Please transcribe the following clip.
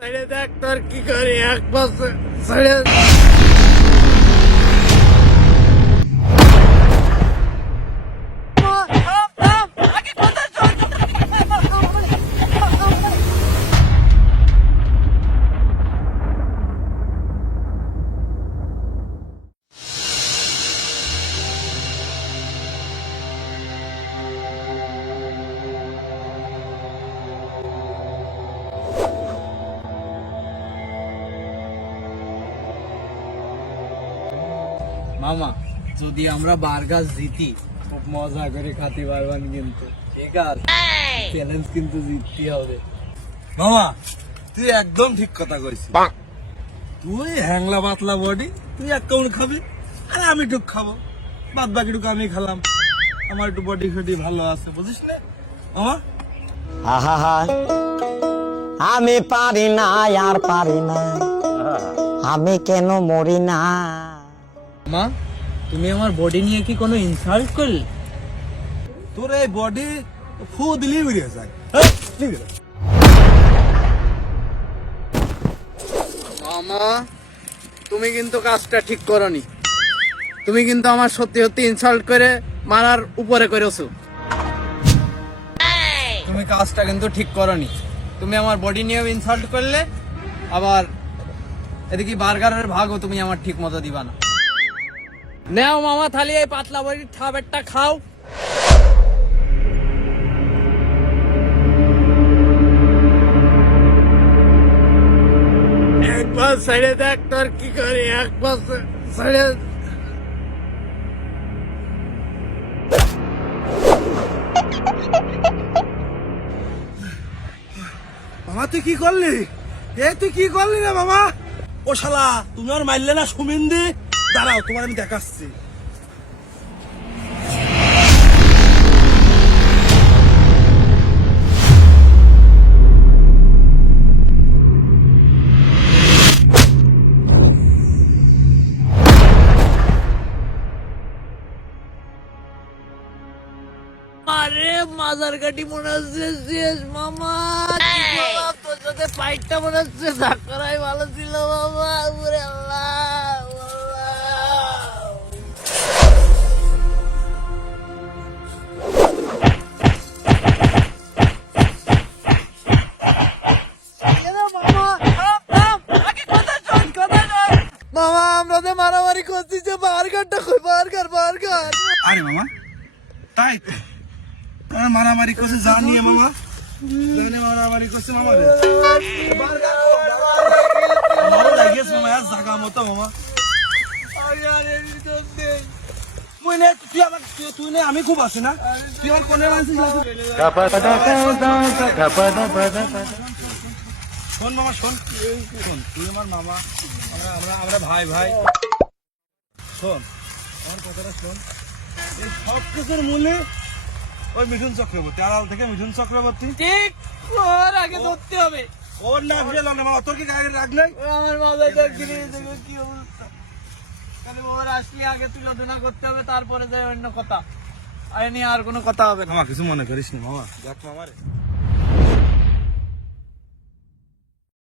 ছেড়ে দেখ তোর কি করি এক বছর ছেড়ে মামা যদি আমরা বার্গার জিতি খুব মজা করে খাতে পারবেন কিন্তু ঠিক আছে চ্যালেঞ্জ কিন্তু জিততে হবে মামা তুই একদম ঠিক কথা কইছিস তুই হ্যাংলা পাতলা বডি তুই এক কাউন্ট খাবি আর আমি টুক খাবো বাদ বাকি টুক আমি খেলাম আমার একটু বডি ফডি ভালো আছে বুঝিস না মামা আহা আমি পারি না আর পারি না আমি কেন মরি না। মা তুমি আমার বডি নিয়ে কি কোনো ইনসাল্ট করলে? তোর এই বডি ফু দিলেই বেরিয়ে যায় মামা তুমি কিন্তু কাজটা ঠিক করনি, তুমি কিন্তু আমার সত্যি সত্যি ইনসাল্ট করে মারার উপরে করেছো। তুমি কাজটা কিন্তু ঠিক করনি, তুমি আমার বডি নিয়েও ইনসাল্ট করলে, আবার এদিকে বার্গারের ভাগও তুমি আমার ঠিক মতো দিবা না। নেও মামা থালি এই পাতলা বড়ির খাবারটা খাও। একবার ছেড়ে দেখ তোর কি করি একবার ছেড়ে মামা তুই কি করলি তুই কি করলি না মামা ও শালা তুমি আর মারলে না সুমিন্দি দাঁড়াও তোমার আমি দেখাচ্ছি আরে মাজার কাটি মনে হচ্ছে শেষ মামা, তোর সাথে ফাইটটা মনে হচ্ছে ধাক্কারাই ভালো ছিল বাবা। ওরে আল্লাহ মামা আমরা তো মারামারি করছি যে বার্গারটা কই বার্গার বার্গার। আরে মামা তাই তো তোমার মারামারি করছে যা নিয়ে মামা মারামারি করছে মামা রে আমারও লাগিয়েছে মামা আর জাগা মতো মামা তুই নে আমি খুব আছি না তুই আমার কোনে মানছিস শোন মামা শোন শোন তুই আমার মামা আমরা ভাই ভাই শোন আমার কথাটা শোন এই সব কিছুর মূলে ওই মিঠুন চক্রবর্তী আড়াল থেকে মিঠুন চক্রবর্তী ঠিক ওর আগে ধরতে হবে। ওর না ভিড়ে না মামা তোর কি গায়ে রাগ নাই আমার মাথায় তো গিরে দেখো কি অবস্থা। তাহলে ওর আসলে আগে তুলনা করতে হবে, তারপরে যাই অন্য কথা। আর নিয়ে আর কোনো কথা হবে না। মামা কিছু মনে করিস না মামা দেখ মামা রে